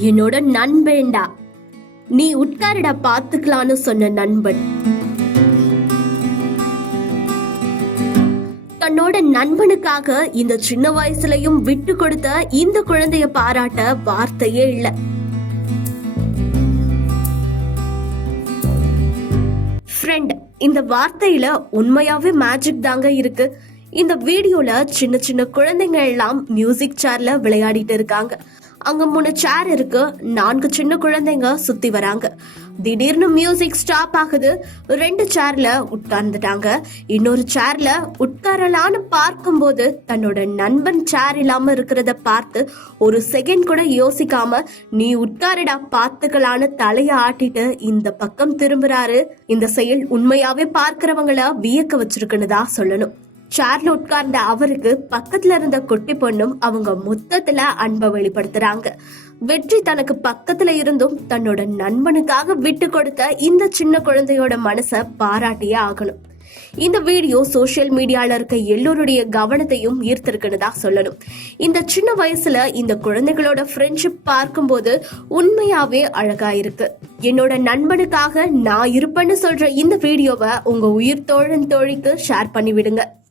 என்னோட நண்பேண்டா, நீ உட்காரடா பாத்துக்கலான்னு சொன்ன நண்பன். தன்னோட நண்பனுக்காக இந்த சின்ன வயசுலயும் விட்டு கொடுத்த இந்த குழந்தைய பாராட்ட வார்த்தையே இல்ல. ஃப்ரெண்ட், இந்த வார்த்தையில உண்மையாவே மேஜிக் தாங்க இருக்கு. இந்த வீடியோல சின்ன சின்ன குழந்தைங்க எல்லாம் மியூசிக் சேர்ல விளையாடிட்டு இருக்காங்க. அங்க 3 சேர் இருக்கு. 4 சின்ன குழந்தைங்க சுத்தி வராங்க. திடீர்னு மியூசிக் ஸ்டாப் ஆகுது. 2 சேர்ல உட்கார்ந்துட்டாங்க. இன்னொரு சேர்ல உட்காரலான்னு பார்க்கும்போது தன்னோட நண்பன் சேர் இல்லாம இருக்கிறத பார்த்து ஒரு செகண்ட் கூட யோசிக்காம நீ உட்காரடா பாத்துக்கலான்னு தலைய ஆட்டிட்டு இந்த பக்கம் திரும்புறாரு. இந்த செயல் உண்மையாவே பார்க்கிறவங்கள வியக்க வச்சிருக்குன்னு தான் சொல்லணும். சேர்ல உட்கார்ந்த அவருக்கு பக்கத்துல இருந்த குட்டி பொண்ணும் அவங்க மொத்தத்துல அன்பை வெளிப்படுத்துறாங்க. வெற்றி தனக்கு பக்கத்துல இருந்தும் தன்னோட நண்பனுக்காக விட்டு கொடுத்த இந்த சின்ன குழந்தையோட மனசை பாராட்டியே ஆகணும். இந்த வீடியோ சோசியல் மீடியால இருக்க எல்லோருடைய கவனத்தையும் ஈர்த்திருக்குன்னு தான் சொல்லணும். இந்த சின்ன வயசுல இந்த குழந்தைகளோட ஃப்ரெண்ட்ஷிப் பார்க்கும்போது உண்மையாவே அழகா இருக்கு. என்னோட நண்பனுக்காக நான் இருப்பேன்னு சொல்ற இந்த வீடியோவை உங்க உயிர் தோழன் தோழிக்கு ஷேர் பண்ணி விடுங்க.